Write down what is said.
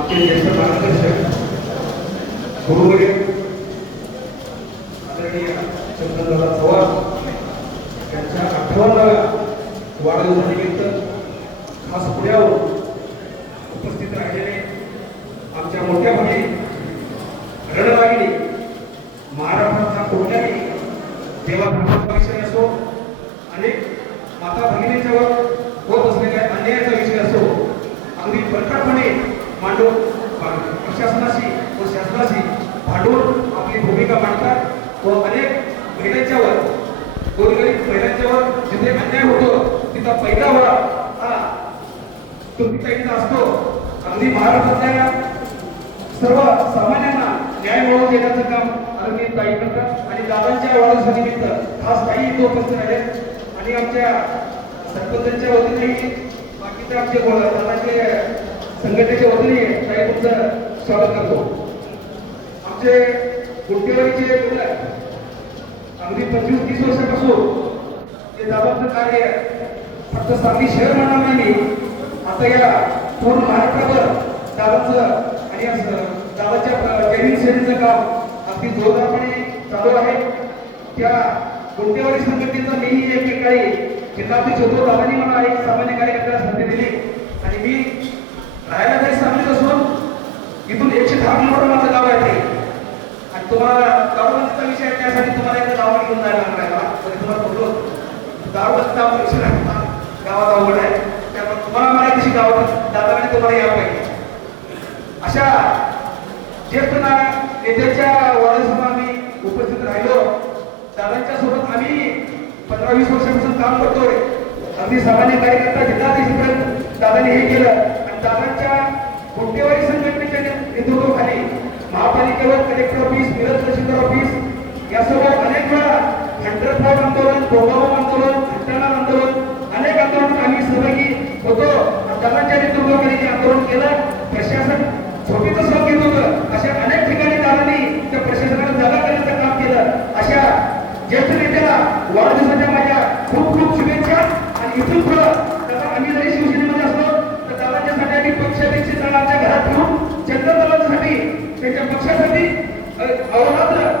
आमचे ज्येष्ठ मार्गदर्शक गुरुवर्य आदरणीय चंद्रदादा चव्हाण यांच्या अठ्ठावन्नाव्या वाढदिवसानिमित्त खास पुण्यावर उपस्थित राहिलेले आमच्या मोठ्या भागी रणरागिणी महाराष्ट्राचा कोणत्याही देवा विषय असो अनेक माता भगिनींच्यावर होत असलेल्या अन्यायाचा विषय असो अगदी प्रकटपणे मांडून प्रशासनाशी व शासनाशी भांडून आपली भूमिका मांडतात व अनेक महिलांच्यावर गोरगरीब महिलांच्यावर जिथे अन्याय होतो तिथं पहिला वळा हा तुमच्या असतो. अगदी महाराष्ट्रातल्या सर्व सामान्यांना न्याय मिळवून देण्याचं काम अगदी ताई करतात. आणि दादांच्या वाढदिवसानिमित्त खास ताई इथं उपस्थित आहेत. आणि आमच्या सरपंचांच्या वतीनेही बाकीचे आमचे दादाचे संघटनेच्या वतीने ताई तुमचं स्वागत करतो. आमचे गुंटेवाडीचे मुलं अगदी पंचवीस तीस वर्षापासून ते दाबाचं कार्य फक्त सांगली शहर म्हणणार नाही आता या पूर्ण महाराष्ट्रावर दादाचं आणि दादाच्या ट्रेनिंग सेनेचं काम अगदी जोरदारपणे चालू आहे. त्या कोणत्यावाडी संघटनेचा मीही एकेकाळी जिल्हाध्यक्ष होतो दादानी मला एक सामान्य कार्यकर्त्याला संधी दिली. आणि मी राहायला काही सांगलीत असून इथून एकशे दहा किलोमीटर माझं गाव आहे ते. आणि तुम्हाला दारूबंदीचा विषय त्यासाठी तुम्हाला एकदा गावात घेऊन जायला लागणार आहे मला. तरी तुम्हाला बोललो दारूबंदीचा विषय गावात अवघड आहे. त्यामुळे तुम्हाला मला कशी गावात दादाने तुम्हाला यावं. पाहिजे अशा ज्येष्ठ ना- नेत्याच्या वाढदिवसाला आम्ही उपस्थित राहिलो. दादांच्या सोबत आम्ही पंधरा वीस वर्षापासून काम करतोय. अगदी सामान्य कार्यकर्ता जिल्हाधीशपर्यंत दादाने हे केलं. दादांच्या कोट्यवारी संघटनेच्या नेतृत्वाखाली महापालिकेवर collector office Miraj tehsildar office यासोबत अनेक वेळा हंड्रेड आंदोलन गोगाव आंदोलन घंटानाथ आंदोलन अनेक आंदोलन आम्ही सहभागी होतो. दादांच्या नेतृत्वाखाली जे आंदोलन केलं प्रशासन झोपेचं सॉंग घेत होतं. अशा अनेक ठिकाणी दादांनी त्या प्रशासनाला जागा करण्याचं काम केलं. अशा ज्येष्ठ नेत्याला वाढदिवसाच्या माझ्या खूप खूप शुभेच्छा. obra